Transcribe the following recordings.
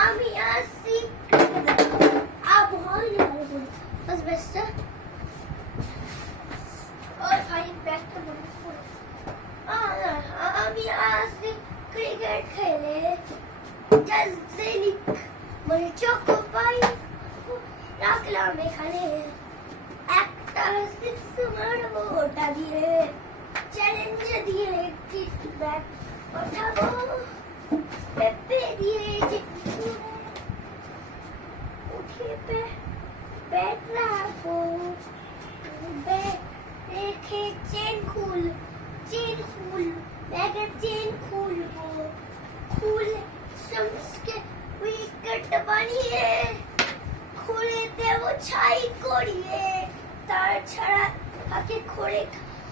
আমি আসি আবহাওয়া বাস বেস্টা ওই ভাই ব্যাগটা বন্ধ করো আমি আসি ক্রিকেট খেলে জাজলিক মানে চকো পাই রাখলাম এখানে একটা সিক্স মারবো ওটা দিয়ে চ্যালেঞ্জ দিয়ে কিক ব্যাক ওঠাবো পেপে দিয়ে উঠে ব্যাট রাখবো ব্যাট রেখে চেন খুল ব্যাগের চেন খুলবো খুলে সমস্কে উইকেট বানিয়ে খুলে দেবো ছাই করিয়ে তাছাড়া তাকে খড়ে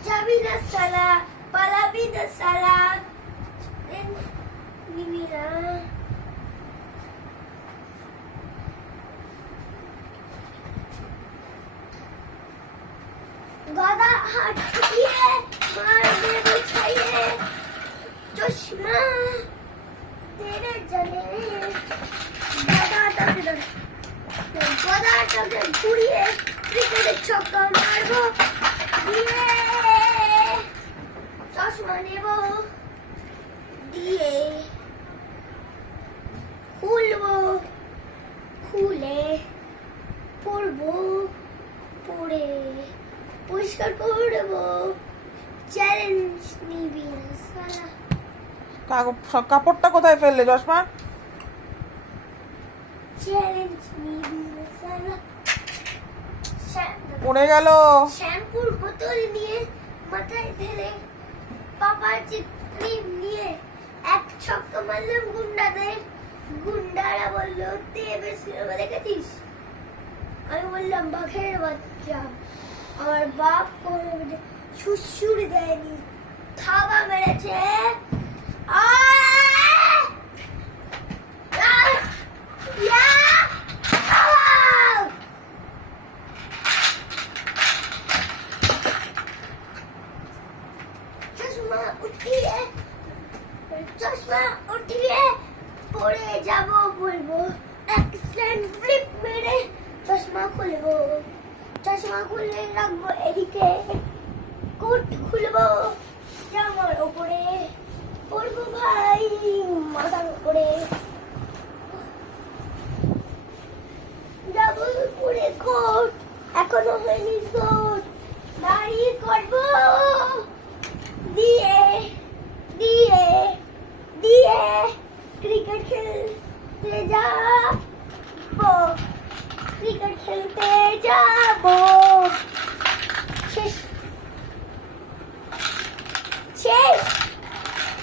যাবি না সালা পালাবি না সালা নিবি না गदा हाथ छुपिए मार दे बिछाइए चश्मा तेरे जने गदा तक छुड़िए क्रिकेट छक्का मारबो दिए चश्मा नेबो दिए খুলবো খুলে পড়বো পড়ে পরিষ্কার করবো চ্যালেঞ্জ নিবি না সালা কাপড়টা কোথায় ফেললে চশমা? চ্যালেঞ্জ নিবি না সালা পড়ে গেল। শ্যাম্পুর বোতল নিয়ে মাথায় ঢেলে পাপার ক্রিম নিয়ে এক ছক্কা মারলাম গুন্ডারা বললো দেবের সিনেমা দেখেছিস? আমি বললাম বাঘের বাচ্চা। আমার বাপ করে সুসুর দেয়নি থাবা মেরেছে চশমা উঠিয়ে পড়ে যাবো বলবো এক স্ট্যান্ড ফ্লিপ মেরে চশমা খুলবো চশমা খুলে রাখবো এদিকে কোট খুলবো জামার উপরে পরবো ভাই মাথার উপরে যাবো উপরে কোট এখনো হয়নি কোট দাঁড়িয়ে করবো দিয়ে দিয়ে দিয়ে ক্রিকেট খেলতে যাবো ক্রিকেট খেলতে যা